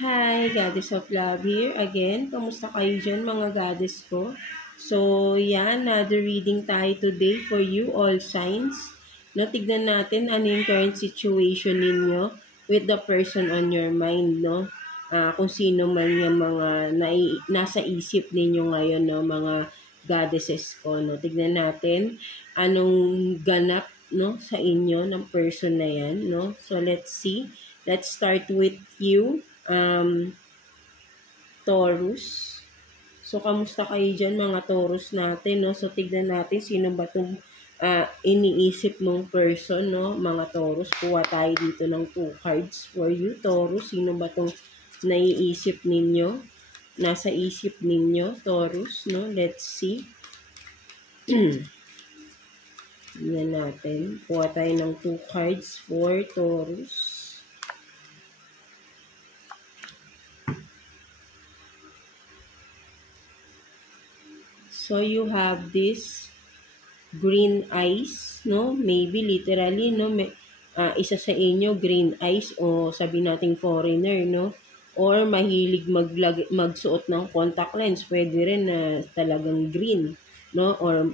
Hi, Goddess of Love here again. Kamusta kayo dyan mga goddess ko? So, yan, another reading tayo today for you, all signs. No, tignan natin ano yung current situation ninyo with the person on your mind, no? Kung sino man yung mga nasa isip ninyo ngayon, no? Mga goddesses ko, no? Tignan natin anong ganap, no? Sa inyo ng person na yan, no? So, let's see. Let's start with you. Taurus. So, kamusta kayo dyan mga Taurus natin, no? So, tignan natin sino ba itong iniisip mong person, no? Mga Taurus. Kuha tayo dito ng 2 cards for you, Taurus. Sino ba itong naiisip ninyo? Nasa isip ninyo, Taurus, no? Let's see. Tignan natin. Kuha tayo ng 2 cards for Taurus. So, you have this green eyes, no? Maybe literally, no? Isa sa inyo, green eyes o sabi nating foreigner, no? Or mahilig magsuot ng contact lens. Pwede rin na talagang green, no? Or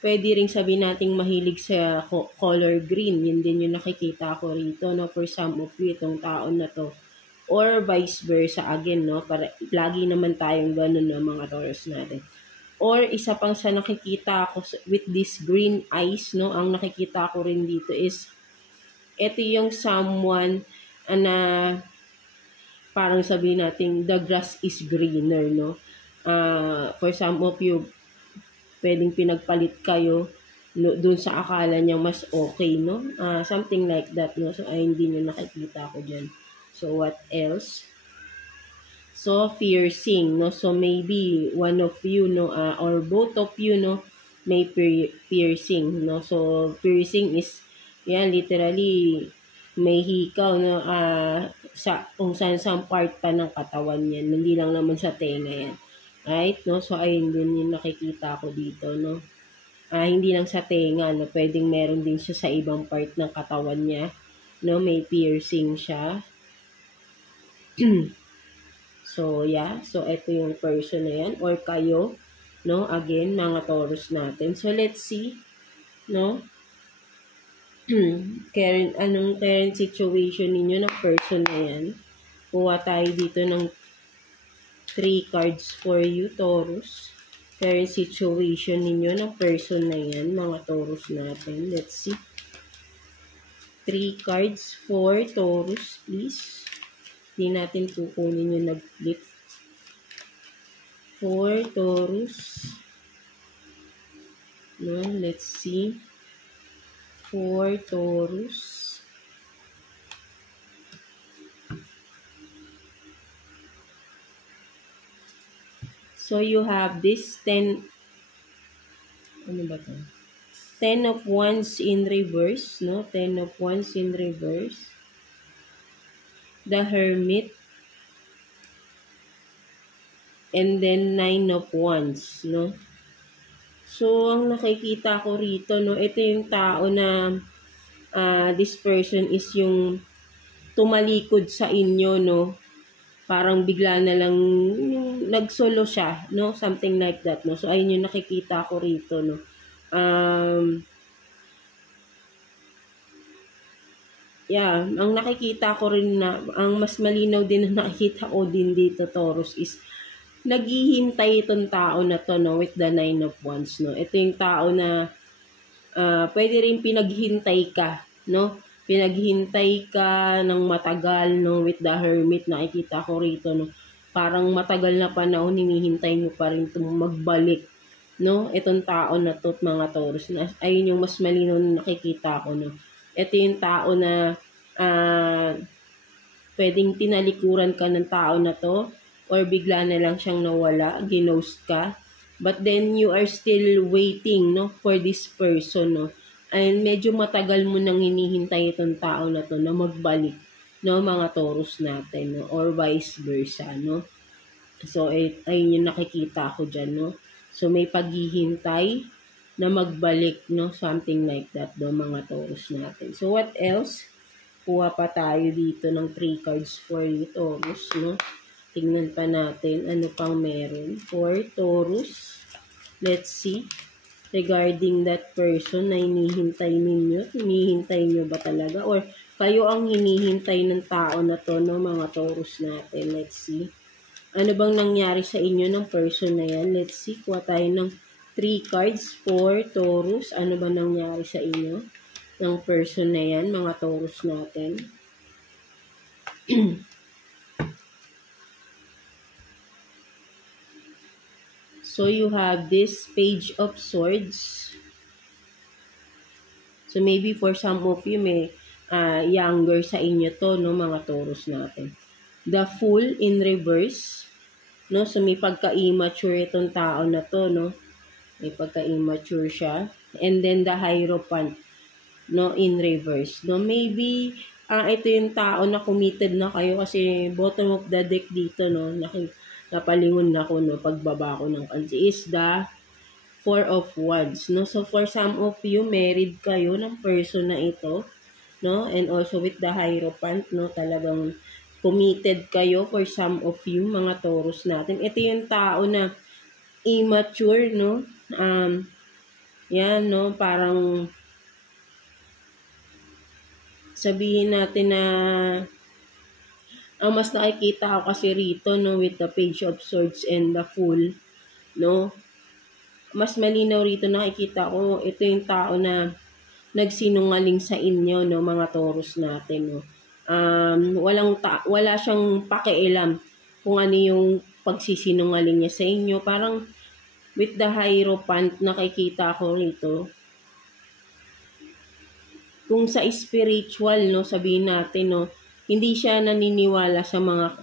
pwede rin sabi nating mahilig sa color green. Yun din yung nakikita ko rito, no? For some of you, itong taon na to. Or vice versa again, no? Para, lagi naman tayong ganun, no? Mga Taurus natin. Or isa pang sa nakikita ko with this green eyes, no? Ang nakikita ko rin dito is ito yung someone na parang sabihin natin the grass is greener, no? For some of you, pwedeng pinagpalit kayo no, dun sa akala niya mas okay, no? Something like that, no? So, ay hindi nyo nakikita ko dyan. So, what else? So, piercing, no? So, maybe one of you, no? Or both of you, no? May piercing, no? So, piercing is, yan, literally, may hikaw, no? Kung saan part pa ng katawan yan. Hindi lang naman sa tenga yan. Right? No? So, ayun din yung nakikita ko dito, no? Hindi lang sa tenga, no? Pwedeng meron din siya sa ibang part ng katawan niya, no? May piercing siya. So, yeah. So, ito yung person na yan. Or kayo. No? Again, mga Taurus natin. So, let's see. No? Anong current situation ninyo ng person na yan? Kuha tayo dito ng 3 cards for you, Taurus. Current situation ninyo ng person na yan, mga Taurus natin. Let's see. 3 cards for Taurus, please. Hindi natin kukunin yung nag-flip. For Taurus. No, let's see. For Taurus. So, you have this 10. Ano ba ito? 10 of Wands in reverse, no? 10 of Wands in reverse. The Hermit, and then 9 of Wands, no? So, ang nakikita ko rito, no, ito yung tao na this person is yung tumalikod sa inyo, no? Parang bigla na lang yung nagsolo siya, no? Something like that, no? So, ayun yung nakikita ko rito, no? Yeah, ang nakikita ko rin na, ang mas malinaw din na nakikita ko din dito, Taurus, is naghihintay itong tao na to, no, with the 9 of Wands, no. Ito yung tao na pwede rin pinaghintay ka, no. Pinaghintay ka ng matagal, no, with the Hermit, nakikita ko rito, no. Parang matagal na panahon, hinihintay nyo pa rin itong magbalik, no. Itong tao na to, mga Taurus, na, ayun yung mas malinaw na nakikita ko, no. Ito yung tao na pwedeng tinalikuran ka ng tao na to or bigla na lang siyang nawala, ginost ka. But then you are still waiting, no, for this person, no. And medyo matagal mo nang hinihintay itong tao na to na magbalik, no, mga Taurus natin, no, or vice versa, no. So, ayun yung nakikita ko dyan, no. So, may paghihintay na magbalik, no? Something like that, do mga Taurus natin. So, what else? kuha pa tayo dito ng 3 cards for you, Taurus, no? Tingnan pa natin ano pang meron for Taurus. Let's see. Regarding that person na hinihintay ninyo, hinihintay nyo ba talaga? Or kayo ang hinihintay ng tao na to, no, mga Taurus natin? Let's see. Ano bang nangyari sa inyo ng person na yan? Let's see. Kuha tayo ng 3 cards for Taurus. Ano ba nangyari sa inyo ng person na yan, mga Taurus natin? So, you have this Page of Swords. So, maybe for some of you, may younger sa inyo to, no, mga Taurus natin. The Fool in reverse. No? So, may pagka-immature itong tao na to, no? May pagka-immature siya. And then, the Hierophant, no, in reverse. No? Maybe, ito yung tao na committed na kayo kasi bottom of the deck dito, no? Napalingon na ko, no, pagbaba ko ng cards is the 4 of Wands, no? So, for some of you, married kayo ng person na ito, no? And also with the Hierophant, no? Talagang committed kayo for some of you, mga Taurus natin. Ito yung tao na immature, no? Yan, no? Parang sabihin natin na ang mas nakikita ko kasi rito, no, with the Page of Swords and the Fool, no, mas malinaw rito nakikita ko, ito yung tao na nagsinungaling sa inyo, no, mga Taurus natin, no. Wala siyang pakialam kung ano yung pagsisinungaling niya sa inyo. Parang with the Hierophant, nakikita ko rito, kung sa spiritual, no, sabihin natin, no, hindi siya naniniwala sa mga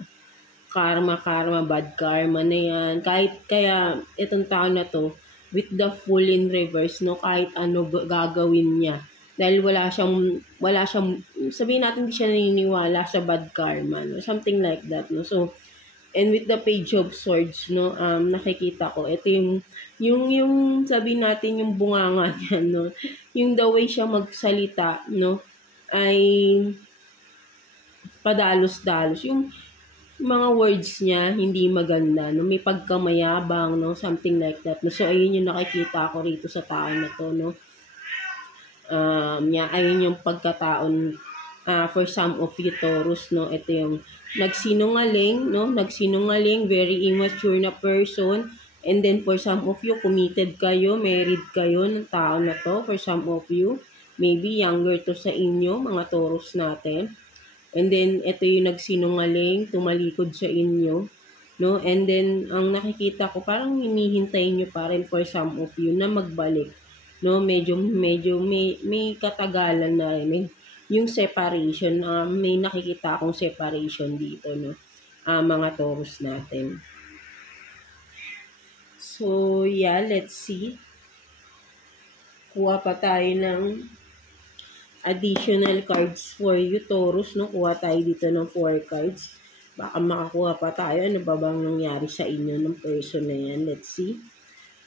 karma, bad karma na yan. Kaya itong tao na to, with the Fool in reverse, no, kahit ano gagawin niya. Dahil wala siyang, sabihin natin hindi siya naniniwala sa bad karma, no, something like that, no. So, and with the Page of Swords, no, nakikita ko, ito yung sabihin natin yung bunganga niya, no, yung the way siya magsalita, no, ay padalos-dalos. Yung mga words niya, hindi maganda, no? May pagkamayabang, no? Something like that. No? So, ayun yung nakikita ko rito sa tao na to, no? Ayun yung pagkataon for some of you, Taurus, no? Ito yung nagsinungaling, no? Nagsinungaling, very immature na person. And then, for some of you, committed kayo, married kayo ng tao na to. For some of you, maybe younger to sa inyo, mga Taurus natin. And then, ito yung nagsinungaling, tumalikod sa inyo, no? And then, ang nakikita ko, parang hinihintay nyo pa rin for some of you na magbalik, no? Medyo may katagalan na rin. Yung separation, may nakikita akong separation dito, no? Mga Taurus natin. So, yeah, let's see. Kuha pa tayo ng additional cards for you, Taurus, no? Kuha tayo dito ng 4 cards. Baka makakuha pa tayo. Ano ba bang nangyari sa inyo ng person na yan? Let's see.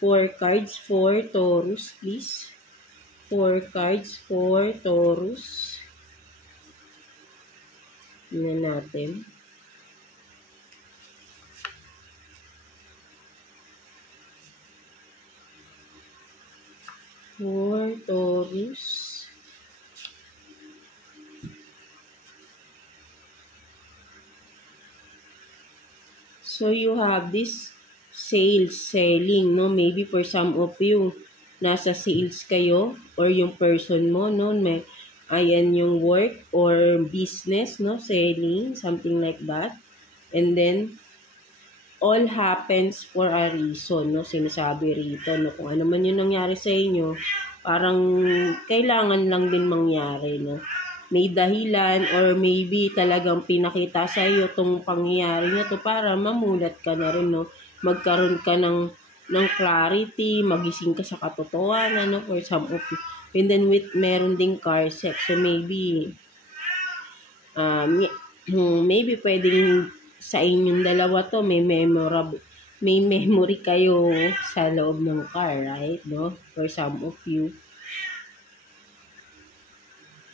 4 cards for Taurus, please. 4 cards for Taurus. Tingnan natin. For Taurus. So, you have this selling, no? Maybe for some of you, nasa sales kayo or yung person mo, no? Ayan yung work or business, no? Selling, something like that. And then, all happens for a reason, no? Sinasabi rito, no? Kung ano man yung nangyari sa inyo, parang kailangan lang din mangyari, no? May dahilan or maybe talagang pinakita sa iyo tong pangyayari na to para mamulat ka na rin, no? Magkaroon ka ng clarity, magising ka sa katotohanan, no? For some of you. And then meron ding car sex. So maybe maybe pwedeng sa inyong dalawa to may memory kayo sa loob ng car, right? No? For some of you.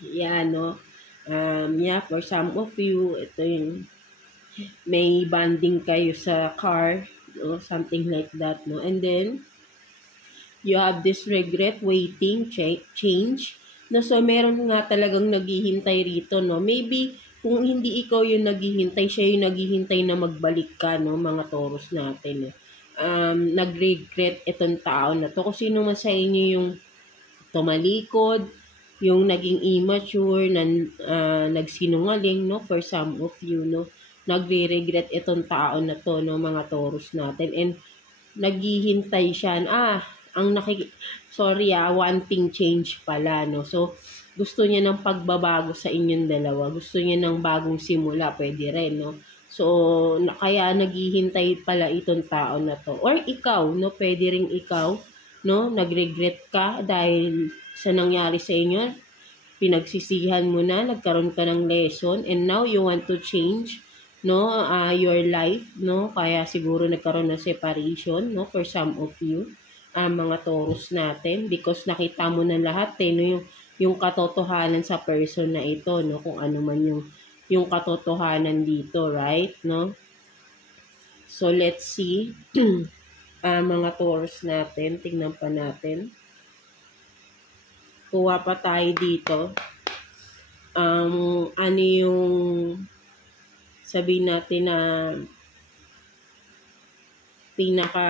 Yeah, no? Yeah, for some of you, ito yung may bonding kayo sa car, no? Something like that, no? And then, you have this regret, waiting, change. No, so meron nga talagang naghihintay rito, no? Maybe, kung hindi ikaw yung naghihintay, siya yung naghihintay na magbalik ka, no? Mga Taurus natin, eh. Nag-regret itong tao na to. Kung sino man sa inyo yung tumalikod, yung naging immature, nagsinungaling, no? For some of you, no? Nagre-regret itong tao na to, no? Mga Taurus natin. And naghihintay siya, wanting change pala, no? So, gusto niya ng pagbabago sa inyong dalawa. Gusto niya ng bagong simula, pwede rin, no? So, kaya naghihintay pala itong tao na to. Or ikaw, no? Pwede rin ikaw, no? Nag-regret ka dahil sa nangyari sa inyo. Pinagsisihan mo na, nagkaroon ka ng lesson, and now you want to change, no, your life, no? Kaya siguro nagkaroon ng separation, no, for some of you, mga Taurus natin, because nakita mo na lahat, no, yung katotohanan sa person na ito, no, kung ano man yung katotohanan dito, right, no? So, let's see, mga Taurus natin, tingnan pa natin. Kuha pa tayo dito. Ano yung sabihin natin na pinaka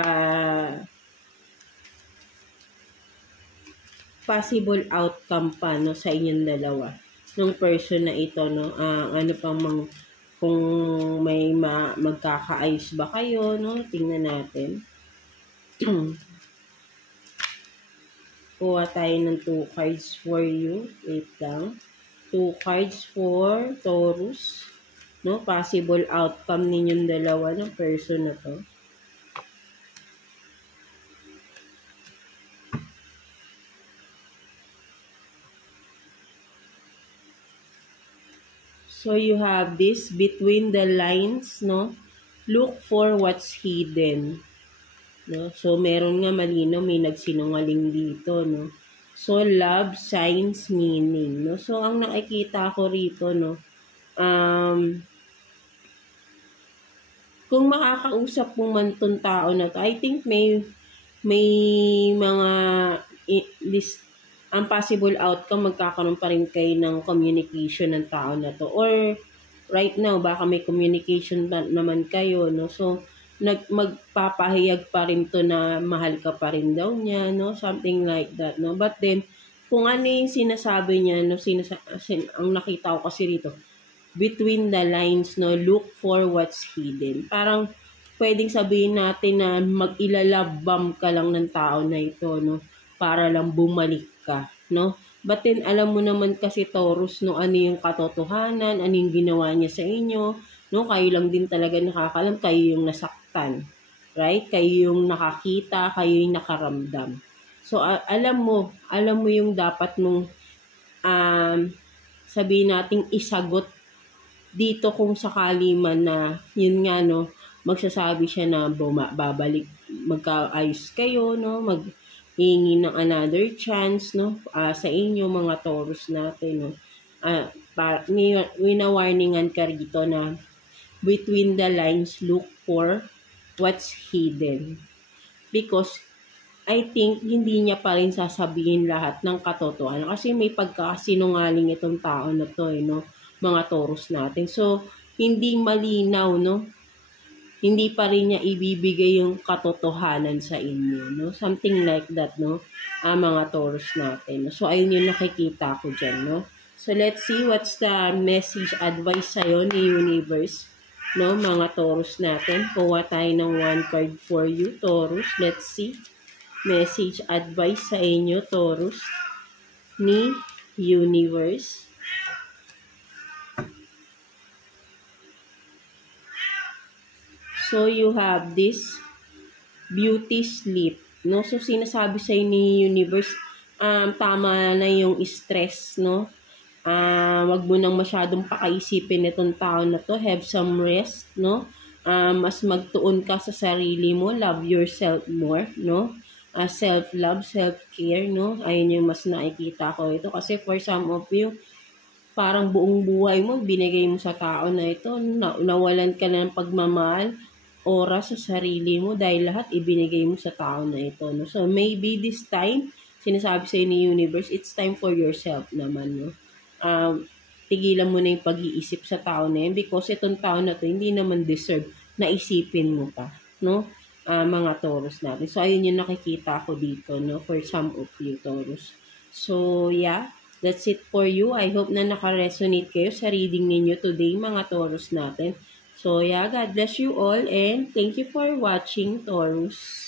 possible outcome pa, no, sa inyong dalawa ng person na ito, no? Ano pang kung may magkakaayos ba kayo, no? Tingnan natin. Kuha tayo ng 2 cards for you. Wait lang. 2 cards for Taurus, no? Possible outcome ninyong dalawa ng person na to. So, you have this between the lines, no? Look for what's hidden. No? So, meron nga malino, may nagsinungaling dito, no? So, love, signs, meaning, no? So, ang nakikita ko rito, no? Kung makakausap mo man tong tao na to, I think may mga ang possible outcome, magkakaroon pa rin kayo ng communication ng tao na to. Or, right now, baka may communication naman kayo, no? So, magpapahayag pa rin to na mahal ka pa rin daw niya, no? Something like that, no? But then, kung ano yung sinasabi niya, no? Ang nakita ko kasi rito, between the lines, no? Look for what's hidden. Parang, pwedeng sabihin natin na mag-ilalabam ka lang ng tao na ito, no? Para lang bumalik ka, no? But then, alam mo naman kasi Taurus, no, ano yung katotohanan, ano yung ginawa niya sa inyo, no? Kayo lang din talaga nakakalam, kayo yung nasaktan, right? Kayo yung nakakita, kayo yung nakaramdam. So, alam mo yung dapat mong sabihin nating isagot dito kung sakali man na, yun nga, no, magsasabi siya na babalik, magkaayos kayo, no, maghihingi ng another chance, no, sa inyo mga Taurus natin, no. Wina-warningan ka rito na between the lines, look for what's hidden. Because I think hindi niya pa rin sasabihin lahat ng katotohanan kasi may pagkasinungaling itong tao na to, no, mga Taurus natin. So, hindi malinaw, no? Hindi pa rin niya ibibigay yung katotohanan sa inyo, no? Something like that, no? Mga Taurus natin. So, ayun yung nakikita ko dyan, no? So, let's see what's the message advice sa'yo ni Universe, no? Mga Taurus natin. Kuha tayo ng 1 card for you, Taurus. Let's see. Message advice sa inyo, Taurus, ni Universe. So, you have this beauty sleep, no? So, sinasabi sa ni Universe, tama na yung stress, no? Wag mo nang masyadong pakaisipin itong tao na to. Have some rest, no? Mas magtuon ka sa sarili mo. Love yourself more, no? Self-love, self-care, no? Ayun yung mas nakikita ko ito. Kasi for some of you, parang buong buhay mo binigay mo sa tao na ito, nawalan ka na ng pagmamahal, oras sa sarili mo dahil lahat ibinigay mo sa tao na ito, no? So maybe this time sinasabi sa ni universe, it's time for yourself naman, no? Tigilan mo na yung pag-iisip sa tao na yan because itong tao na to hindi naman deserve na isipin mo pa, no? Mga Taurus natin. So ayun yung nakikita ko dito, no, for some of you Taurus. So yeah, that's it for you. I hope na naka-resonate kayo sa reading ninyo today, mga Taurus natin. So yeah, God bless you all and thank you for watching, Taurus.